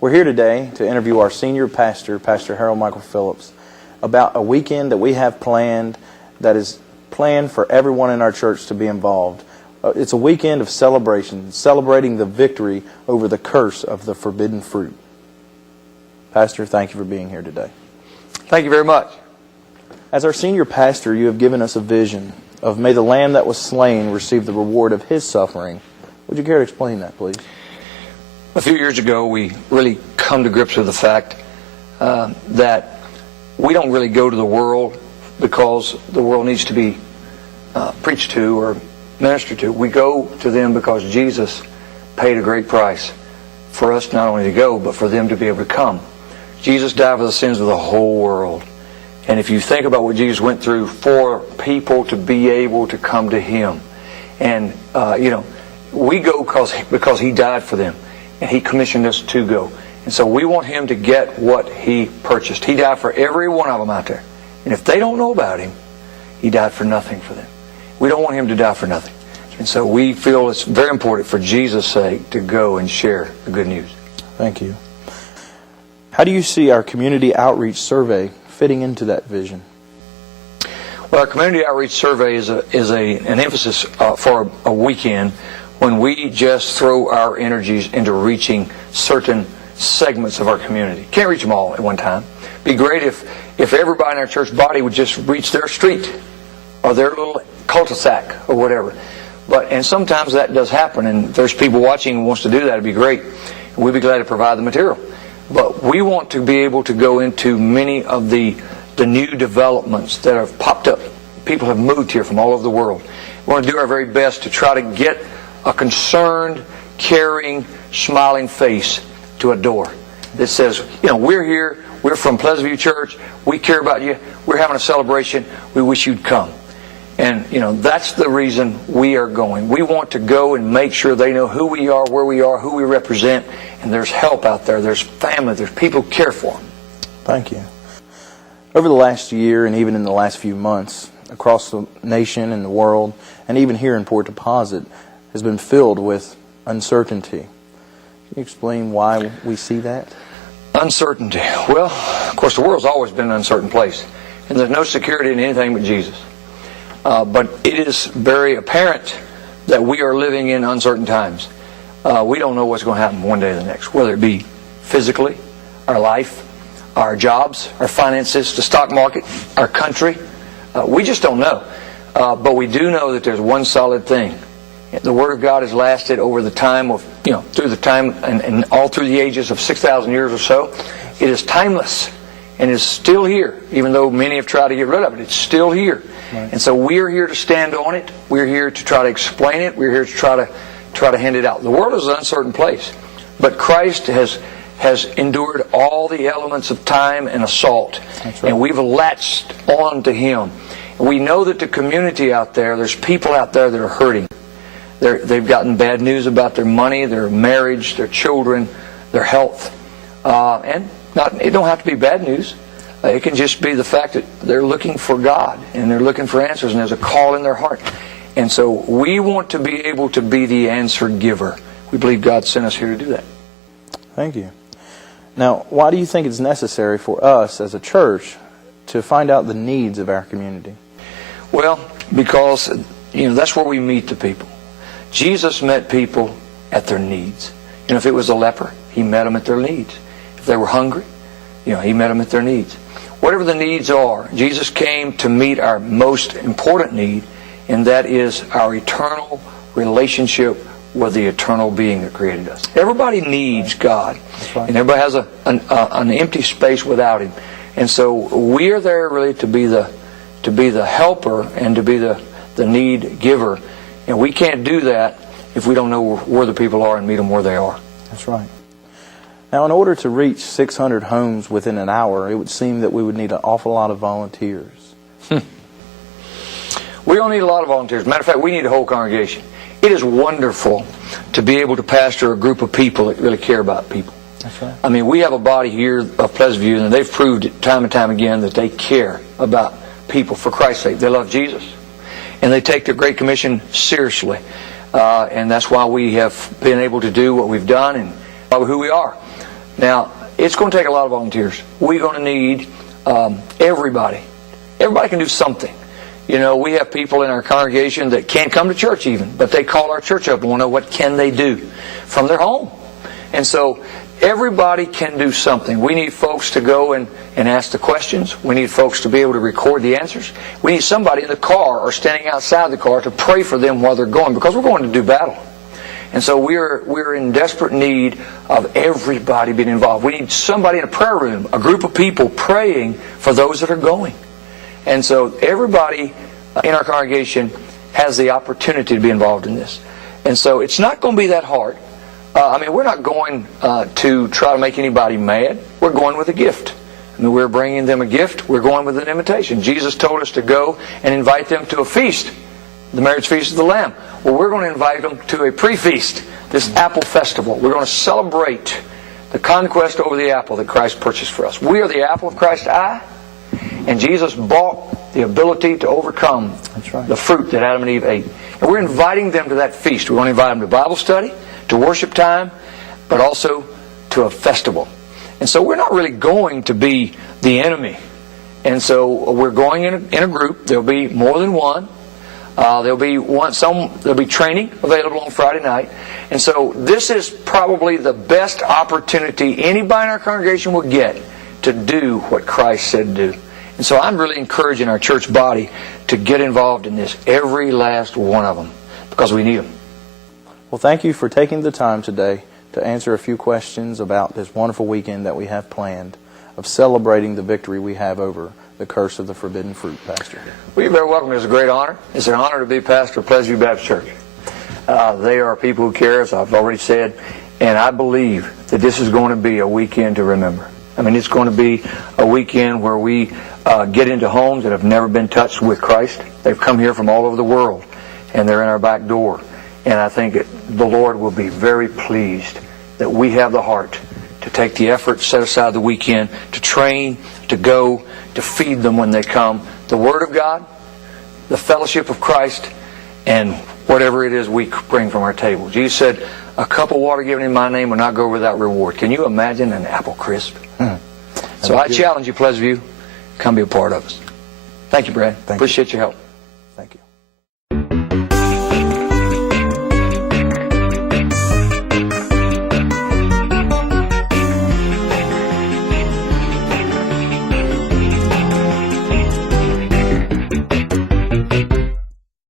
We're here today to interview our senior pastor, Pastor Harold Michael Phillips, about a weekend that we have planned that is planned for everyone in our church to be involved. It's a weekend of celebration, celebrating the victory over the curse of the forbidden fruit. Pastor, thank you for being here today. Thank you very much. As our senior pastor, you have given us a vision of may the Lamb that was slain receive the reward of His suffering. Would you care to explain that, please? A few years ago, we really come to grips with the fact that we don't really go to the world because the world needs to be preached to or ministered to. We go to them because Jesus paid a great price for us not only to go, but for them to be able to come. Jesus died for the sins of the whole world. And if you think about what Jesus went through for people to be able to come to Him, and we go because He died for them, and He commissioned us to go. And so we want Him to get what He purchased. He died for every one of them out there. And if they don't know about Him, He died for nothing for them. We don't want Him to die for nothing. And so we feel it's very important for Jesus' sake to go and share the good news. Thank you. How do you see our community outreach survey fitting into that vision? Well, our community outreach survey is an emphasis for a weekend when we just throw our energies into reaching certain segments of our community. Can't reach them all at one time. Be great if everybody in our church body would just reach their street or their little cul-de-sac or whatever. And sometimes that does happen, and if there's people watching who wants to do that, it'd be great. And we'd be glad to provide the material. But we want to be able to go into many of the new developments that have popped up. People have moved here from all over the world. We want to do our very best to try to get a concerned, caring, smiling face to a door that says, we're here, we're from Pleasant View Church, we care about you, we're having a celebration, we wish you'd come. And, that's the reason we are going. We want to go and make sure they know who we are, where we are, who we represent, and there's help out there, there's family, there's people who care for them. Thank you. Over the last year and even in the last few months, across the nation and the world, and even here in Port Deposit, has been filled with uncertainty. Can you explain why we see that? Uncertainty. Well, of course, the world's always been an uncertain place, and there's no security in anything but Jesus. But it is very apparent that we are living in uncertain times. We don't know what's going to happen one day or the next, whether it be physically, our life, our jobs, our finances, the stock market, our country. We just don't know. But we do know that there's one solid thing. The Word of God has lasted over the time of, through the time and all through the ages of 6,000 years or so. It is timeless and is still here, even though many have tried to get rid of it. It's still here. Right. And so we're here to stand on it. We're here to try to explain it. We're here to try to hand it out. The world is an uncertain place, but Christ has endured all the elements of time and assault. That's right. And we've latched on to Him. And we know that the community out there, there's people out there that are hurting. They've gotten bad news about their money, their marriage, their children, their health. It don't have to be bad news. It can just be the fact that they're looking for God and they're looking for answers, and there's a call in their heart. And so we want to be able to be the answer giver. We believe God sent us here to do that. Thank you. Now, why do you think it's necessary for us as a church to find out the needs of our community? Well, because that's where we meet the people. Jesus met people at their needs. If it was a leper, He met them at their needs. If they were hungry, He met them at their needs. Whatever the needs are, Jesus came to meet our most important need, and that is our eternal relationship with the eternal being that created us. Everybody needs God, and everybody has an empty space without Him. And so we are there really to be the helper and to be the need giver. And we can't do that if we don't know where the people are and meet them where they are. That's right. Now, in order to reach 600 homes within an hour, it would seem that we would need an awful lot of volunteers. We don't need a lot of volunteers. Matter of fact, we need a whole congregation. It is wonderful to be able to pastor a group of people that really care about people. That's right. I mean, we have a body here of Pleasant View, and they've proved it time and time again that they care about people for Christ's sake. They love Jesus, and they take the Great Commission seriously. And that's why we have been able to do what we've done and who we are. Now, it's going to take a lot of volunteers. We're going to need everybody. Everybody can do something. You know, we have people in our congregation that can't come to church even, but they call our church up and want to know what can they do from their home. And so everybody can do something. We need folks to go and ask the questions. We need folks to be able to record the answers. We need somebody in the car or standing outside the car to pray for them while they're going, because we're going to do battle. And so we're in desperate need of everybody being involved. We need somebody in a prayer room, a group of people praying for those that are going. And so everybody in our congregation has the opportunity to be involved in this. And so it's not going to be that hard. We're not going to try to make anybody mad. We're going with a gift. We're bringing them a gift. We're going with an invitation. Jesus told us to go and invite them to a feast, the marriage feast of the Lamb. Well, we're going to invite them to a pre-feast, this apple festival. We're going to celebrate the conquest over the apple that Christ purchased for us. We are the apple of Christ's eye. And Jesus bought the ability to overcome the fruit that Adam and Eve ate. And we're inviting them to that feast. We want to invite them to Bible study, to worship time, but also to a festival. And so we're not really going to be the enemy. And so we're going in a group. There'll be more than one. There'll be training available on Friday night. And so this is probably the best opportunity anybody in our congregation will get to do what Christ said to do. And so I'm really encouraging our church body to get involved in this, every last one of them, because we need them. Well, thank you for taking the time today to answer a few questions about this wonderful weekend that we have planned of celebrating the victory we have over the curse of the forbidden fruit, Pastor. Well, you're very welcome. It's a great honor. It's an honor to be pastor of Pleasant View Baptist Church. They are people who care, as I've already said, and I believe that this is going to be a weekend to remember. It's going to be a weekend where we get into homes that have never been touched with Christ. They've come here from all over the world, and they're in our back door. And I think that the Lord will be very pleased that we have the heart to take the effort, set aside the weekend, to train, to go, to feed them when they come. The Word of God, the fellowship of Christ, and whatever it is we bring from our table. Jesus said, a cup of water given in my name will not go without reward. Can you imagine an apple crisp? So I challenge you, Pleasant View, come be a part of us. Thank you, Brad. Appreciate your help.